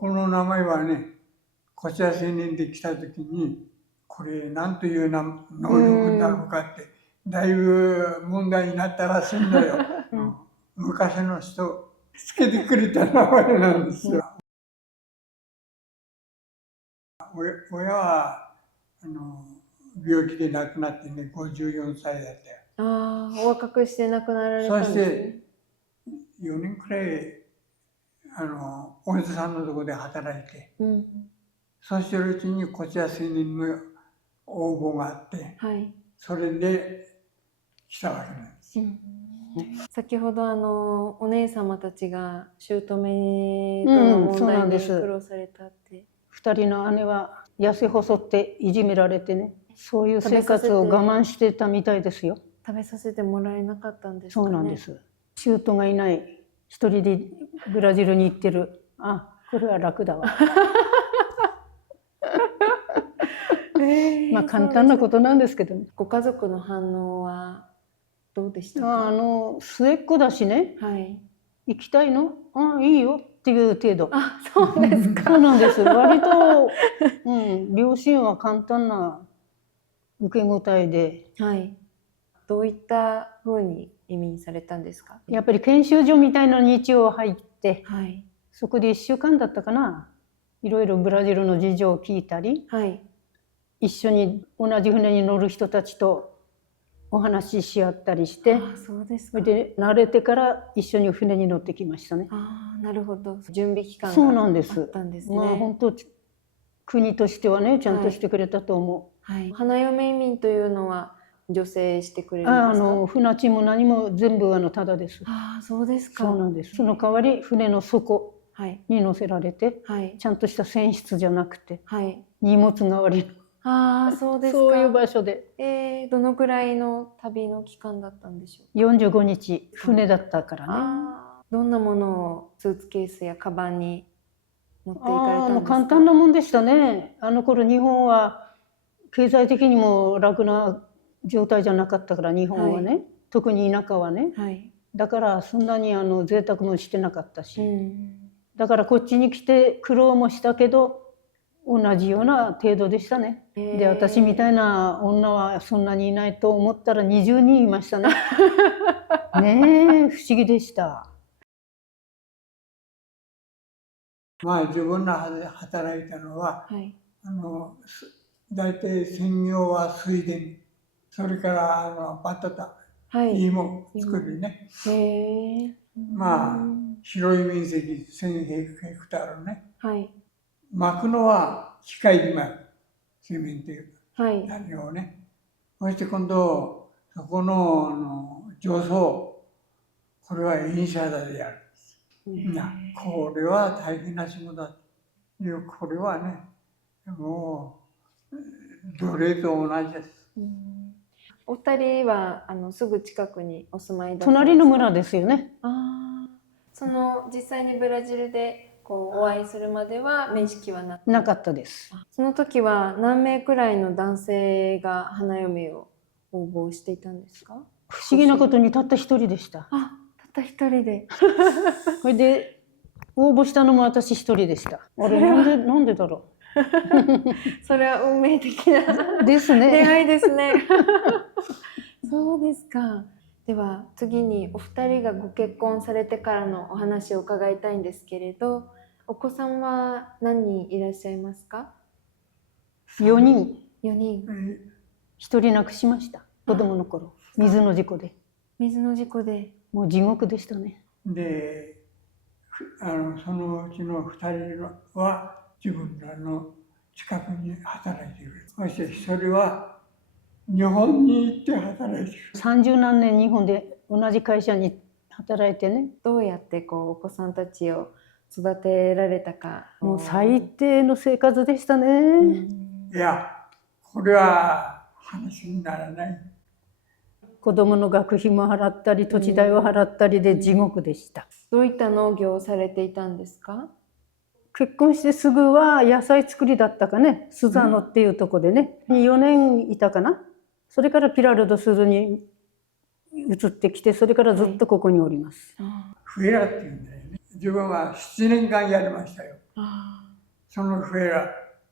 この名前はね、こちら青年で来た時に、これ何という能力なのかって、だいぶ問題になったらしいんだよ。昔の人、つけてくれた名前なんですよ。親は病気で亡くなってね、54歳だったよ。ああ、お若くして亡くなられたんですね。そして4年くらいお医者さんのところで働いて、そうしてるうちにこちら青年の応募があって、それで来たわけなんですよ。先ほどお姉様たちが姑との問題に苦労されたって。2人の姉は痩せ細っていじめられてね、そういう生活を我慢してたみたいですよ。食べさせてもらえなかったんですかね。そうなんです。姑がいない、一人でブラジルに行ってる。あ、これは楽だわ。まあ簡単なことなんですけどね。ご家族の反応はどうでしたか？末っ子だしね、行きたいの？いいよっていう程度。あ、そうですか。そうなんです。割と、両親は簡単な受け答えで。どういったふうに移民されたんですか？やっぱり研修所みたいなのに一応入って、そこで1週間だったかな、いろいろブラジルの事情を聞いたり、一緒に同じ船に乗る人たちとお話しし合ったりして、それで慣れてから一緒に船に乗ってきましたね。なるほど。準備期間がそうなんです。あったんですね。まあ本当国としてはね、ちゃんとしてくれたと思う。花嫁移民というのは助成してくれるんですか？船賃も何も全部タダです。そうですか。そうなんです。その代わり船の底に乗せられて、ちゃんとした船室じゃなくて、荷物代わりのそうですか。そういう場所で。どのくらいの旅の期間だったんでしょう？ 45日船だったからね。どんなものをスーツケースやカバンに持っていかれたんですか？簡単なもんでしたね。あの頃日本は経済的にも楽な状態じゃなかったから、日本はね、特に田舎はね、だからそんなに贅沢もしてなかったし、だからこっちに来て苦労もしたけど同じような程度でしたね。で、私みたいな女はそんなにいないと思ったら20人いましたね。ねえ、不思議でした。まあ自分が働いたのは、大体専業は水田、それからバタタ、芋作りね。まあ広い面積1000ヘクタールね。巻くのは機械で巻く、セメント種をね。そして今度そこの除草、これはインシャーダでやる。これは大変な仕事だ。これはね、もう奴隷と同じです。お二人はすぐ近くにお住まいだったんですか？隣の村ですよね。実際にブラジルでお会いするまでは面識はなかったです。その時は何名くらいの男性が花嫁を応募していたんですか？不思議なことにたった一人でした。たった一人で。それで応募したのも私一人でした。あれなんでだろう。それは運命的なですね。出会いですね。そうですか。では次にお二人がご結婚されてからのお話を伺いたいんですけれど、お子さんは何人いらっしゃいますか？4人。4人。1人亡くしました。子供の頃。水の事故で。水の事故で。もう地獄でしたね。で、そのうちの2人は自分らの近くに働いている。そして1人は日本に行って働いている。30何年日本で同じ会社に働いてね。どうやってお子さんたちを育てられたか。もう最低の生活でしたね。いや、これは話にならない。子供の学費も払ったり土地代を払ったりで地獄でした。どういった農業をされていたんですか？結婚してすぐは野菜作りだったかね、スザノっていうとこでね、4年いたかな。それからピラルドスルに移ってきて、それからずっとここにおります。フエラっていうんだよね。自分は7年間やりましたよ。そのフェラ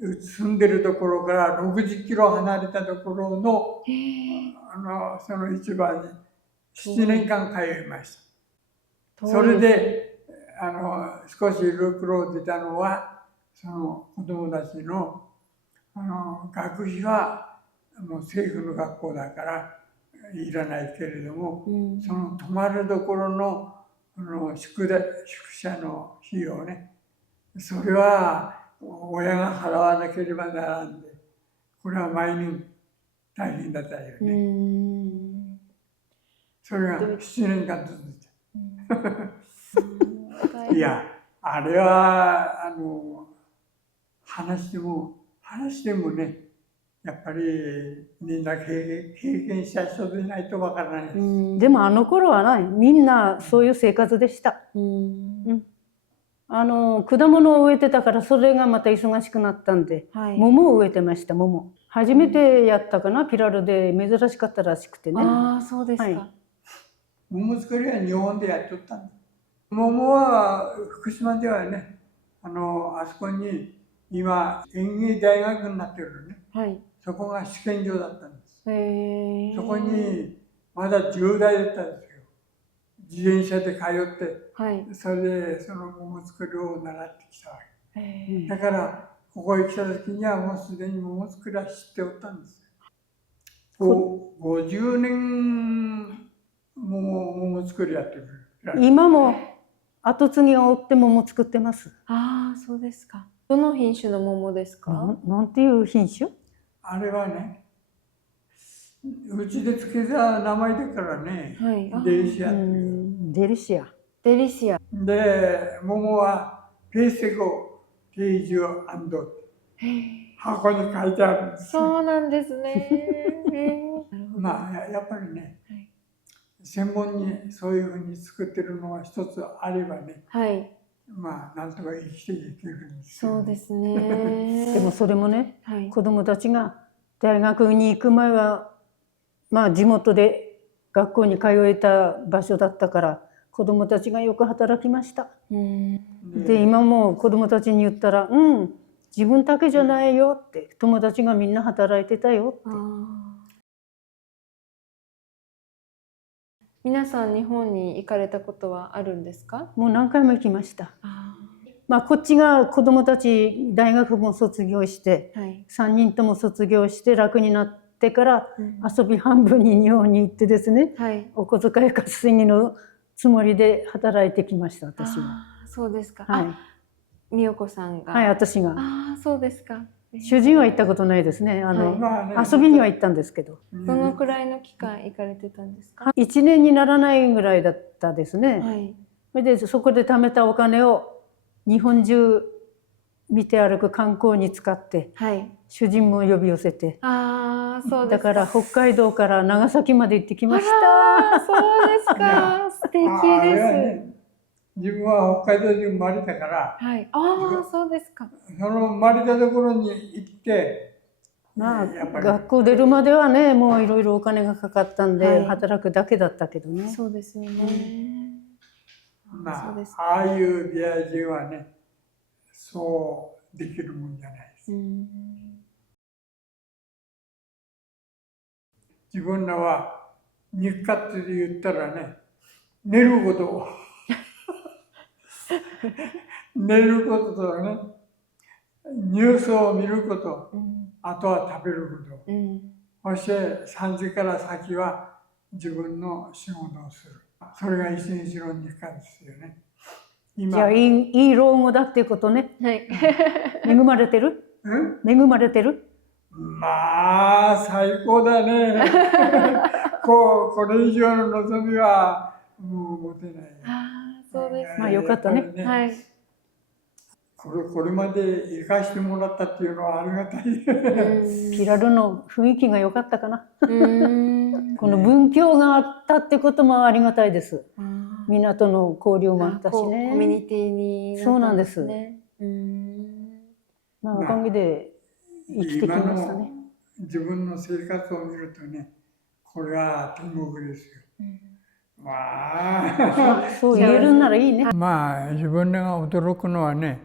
住んでるところから60キロ離れたところのその市場に7年間通いました。それで少しルロ出たのはその子供たちの学費はもう政府の学校だからいらないけれども、その泊まるところの宿舎の費用ね、それは親が払わなければならんで、これは毎年大変だったよね。それが7年間続いた。いや、あれは話してもね、やっぱりみんな経験した人でないとわからないです。でもあの頃はみんなそういう生活でした。果物を植えてたからそれがまた忙しくなったんで、桃を植えてました。桃初めてやったかな、ピラルで珍しかったらしくてね。ああ、そうですか。桃作りは日本でやっとったんです。桃は福島ではね、あそこに今園芸大学になってるね、そこが試験場だったんです。そこにまだ10代だったんですよ。自転車で通って、それでその桃作りを習ってきたわけ。だからここへ来た時にはもうすでに桃作りは知っておったんです。50年桃作りやってる。今も後継ぎを追って桃作ってます。ああ、そうですか。どの品種の桃ですか？なんていう品種？あれはね、うちで付けた名前だからね、デリシアっていう。デリシア。デリシア。で、桃はペーセゴ、ページオアンド箱に書いてあるんです。そうなんですね。まあやっぱりね、専門にそういうふうに作ってるのは一つあればね、まあなんとか生きていけるんですよ。そうですね。でもそれもね、子供たちが大学に行く前はまあ地元で学校に通えた場所だったから子供たちがよく働きました。で今も子供たちに言ったら自分だけじゃないよって、友達がみんな働いてたよって。皆さん日本に行かれたことはあるんですか？もう何回も行きました。まあこっちが子供たち大学も卒業して、3人とも卒業して楽になってから遊び半分に日本に行ってですね、お小遣い稼ぎのつもりで働いてきました、私は。そうですか。美代子さんが。私が。そうですか。主人は行ったことないですね。遊びには行ったんですけど。どのくらいの期間行かれてたんですか？1年にならないぐらいだったですね。でそこで貯めたお金を日本中見て歩く観光に使って、主人も呼び寄せて、だから北海道から長崎まで行ってきました。そうですか。素敵です。自分は北海道に生まれたから、そうですか。その生まれたところに行って、学校出るまではね、もういろいろお金がかかったんで、働くだけだったけどね。そうですよね。ああいう出会い人はね、そうできるもんじゃないです。自分らは日課って言ったらね、寝ることを寝ることとね、ニュースを見ること、あとは食べること、そして3時から先は自分の仕事をする。それが一日の日課ですよね。じゃあいい老後だっていうことね。恵まれてる？恵まれてる？まあ最高だね。これ以上の望みはもう持てない。そうです。まあよかったね。これまで生かしてもらったっていうのはありがたい。ピラルの雰囲気が良かったかな。この文教があったってこともありがたいです。港の交流もあったしね。コミュニティにそうなんです。まあおかげで生きてきましたね。自分の生活を見るとね、これは天国ですよ。そう言えるんならいいね。まあ自分らが驚くのはね、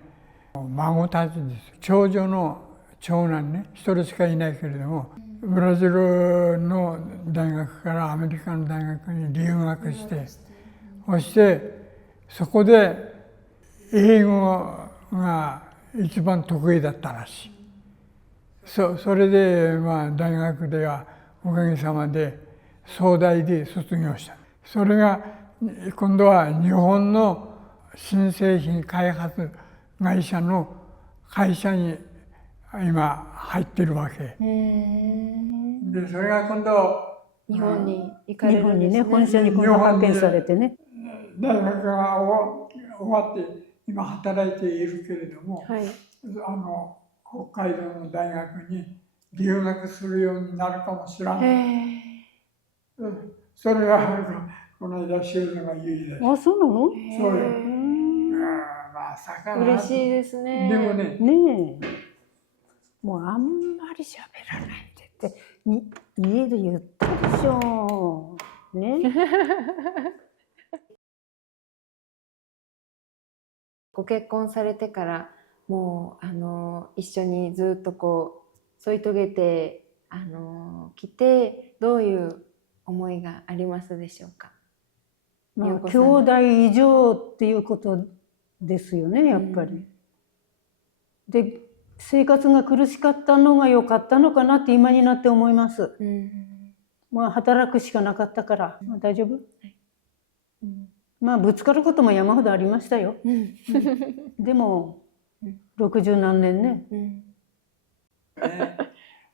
孫たちです。長女の長男ね、一人しかいないけれども、ブラジルの大学からアメリカの大学に留学して、そしてそこで英語が一番得意だったらしい。それで大学ではおかげさまで早大で卒業した。それが今度は日本の新製品開発会社の会社に今入ってるわけ。でそれが今度日本に行かれるんですね。日本にね、本社に今度派遣されてね。大学が終わって今働いているけれども、はい、北海道の大学に留学するようになるかもしれない。それはこの間修女が言い出した。あ、そうなの？そうよ。まさかな。嬉しいですね。でもね。ねえ。もうあんまり喋らないでって家で言ったでしょ。ね。ご結婚されてからもう一緒にずっとこう添い遂げてきて、どういう思いがありますでしょうか？兄弟以上っていうことですよね、やっぱり。で、生活が苦しかったのが良かったのかなって今になって思います。働くしかなかったから、大丈夫？ぶつかることも山ほどありましたよ。でも60何年ね。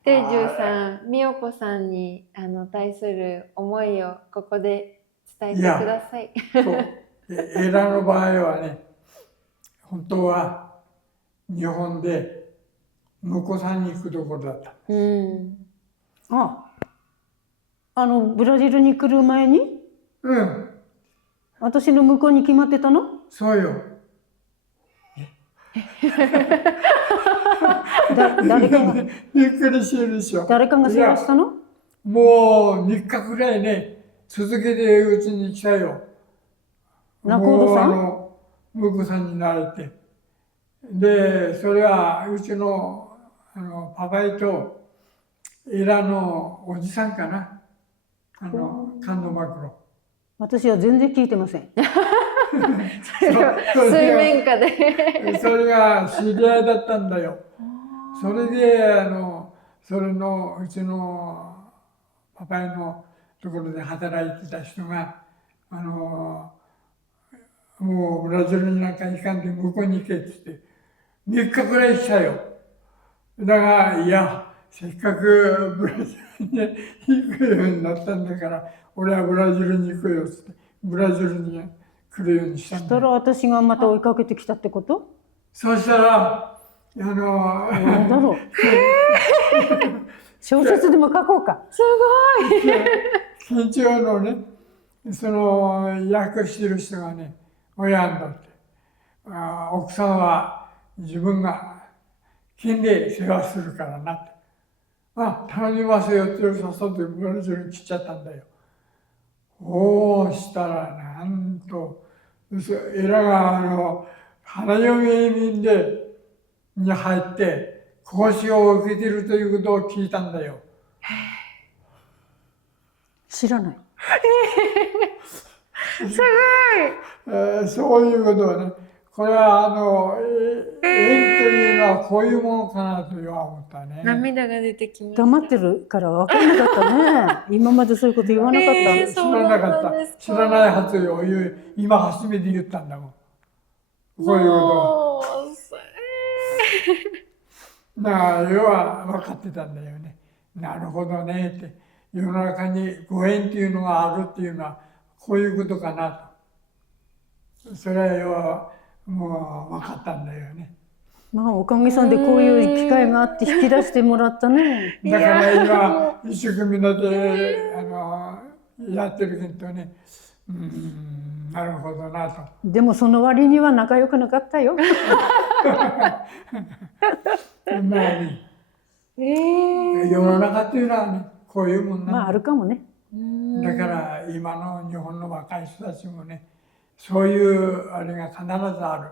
定住さん、美代子さんに対する思いをここで伝えてください。エラの場合はね、本当は日本で婿さんに行くところだった。ブラジルに来る前に？私の向こうに決まってたの？そうよ。誰かがびっくりしてるでしょ。誰かが世話したの？もう3日くらいね、続けてうちに来たよ。仲人さん？婿さんになれて。で、それはうちのパパイとエラのおじさんかな。菅野マクロ。私は全然聞いてません。それは水面下で。それが知り合いだったんだよ。それでそれのうちのパパイのところで働いてた人がもうブラジルになんか行かんで向こうに行けって言って3日くらいしたよ。だがいや、せっかくブラジルに行くようになったんだから俺はブラジルに行くよってブラジルに来るようにしたんだよ。そしたら私がまた追いかけてきたってこと？そうしたら何だろう。小説でも書こうか。すご緊い。張のね、その訳してる人がね、親んだって。奥さんは自分が金で世話するからなって。頼みますよって誘ってブラジルに来ちゃったんだよ。したらなんと、エラが花嫁移民に入って、講師を受けているということを聞いたんだよ。知らない。すごい。そういうことはね、これは縁というのはこういうものかなとは思ったね。涙が出てきました。黙ってるから分からなかったね。今までそういうこと言わなかった。知らなかった。知らないはずよ。今初めて言ったんだもん。こういうことは。だから要は分かってたんだよね。なるほどねって。世の中にご縁っていうのがあるっていうのはこういうことかなと。それは要はもう分かったんだよね。おかげさんでこういう機会があって引き出してもらったね。だから今一生懸命なってやってるけどね、なるほどなと。でもその割には仲良くなかったよ。世の中っていうのはね、こういうもんなんだ。あるかもね。だから今の日本の若い人たちもね、そういうあれが必ずある。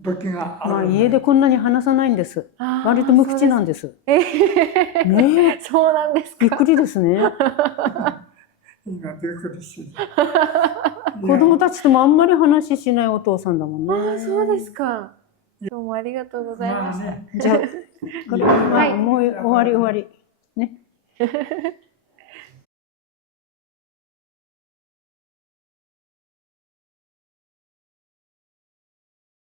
時があまあるんで。家でこんなに話さないんです。割と無口なんです。ねえ、そうなんですか。びっくりですね。今びっくりしてる。子供たちともあんまり話しないお父さんだもんね。ああ、そうですか。どうもありがとうございました。まあね、じゃあ、これ、まあ、もう終わり。ね。